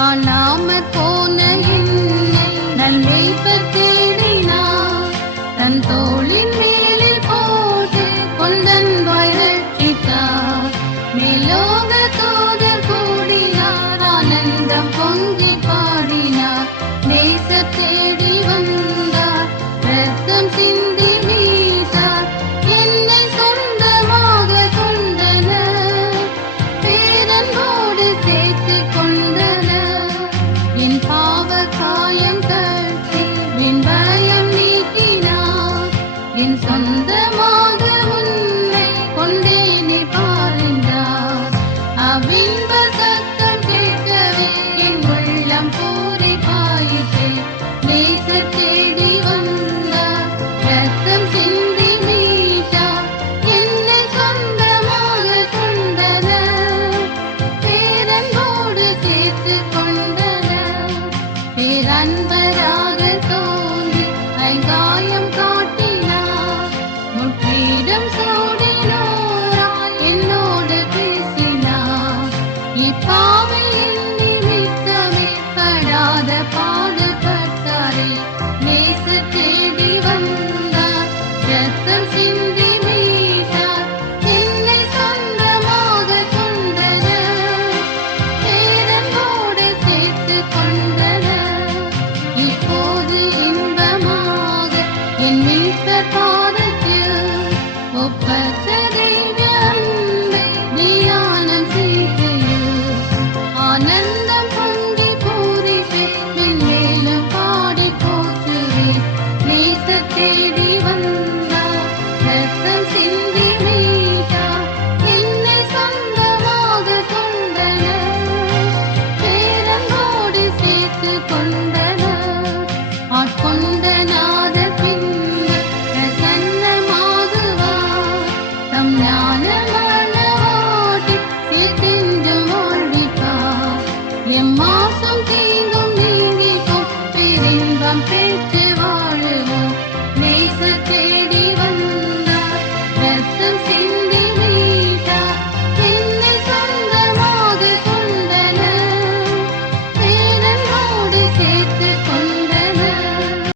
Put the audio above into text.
காணாமற் போன என்னை நல்மேய்ப்பர் தேடினார். தன் தோளின் மேலில் போட்டு கொண்டன்பாய் ரட்சித்தார். மேலோக தூதர் கூடினார், ஆனந்தம் பொங்கி பாடினார். நேச தேடி வந்தார், ரத்தம் சிந்தி மீட்டார். என்னை சொந்தமாக கொண்டனர், பேரன்போடு சேர்த்து கொண்டனர். என் பாவ காயம் கட்டி விண்பயம் நீக்கினார். என் சொந்தமாக உன்னை கொண்டேனே பாருந்தார். அவின்ப சத்தம் கேட்கவே என் உள்ளம் பூரிப்பாயிற்றே. நேச தேடி வந்தார், ரத்தம் சிந்தி மீட்டார். என்னை சொந்தமாக கொண்டனர், பேரன்போடு சேர்த்து கொண்டனர். பேரன்பராக தோன்றி ஐங்காயம் காட்டினார். முற்றிடம் சூடினோரால் என்னோடு பேசினார். இப்பாவையின் நிமித்தமே படாத பாடுபட்டாரே. நேச தேடி வந்தார், ரத்தம் சிந்தி மீட்டார். என்னை சொந்தமாக கொண்டனர், பேரன்போடு சேர்த்து கொண்டனர். இப்போது இன்பமாக என் மீட்பர் பாதத்தில் ஒப்பற்ற தெய்வ அன்பை தியானம் செய்கையில் ஆனந்தம் பொங்கி பூரிப்பேன். மென்மேலும் பாடி போற்றுவேன். நேச தேடி வந்தார், ரத்தம் சிந்தி மீட்டார். என்னை சொந்தமாக கொண்டனர், பேரன்போடு சேர்த்து கொண்டனர். ஆட்கொண்ட நாத பின்னர் பிரசன்னமாகுவார். தம் ஞான மனவாட்டி சேர்த்தென்றும் வாழ்விப்பார். எம்மாசும் தீங்கும் நீங்கிப்போம், பேரின்பம் பெற்று வாழுவோம். நேச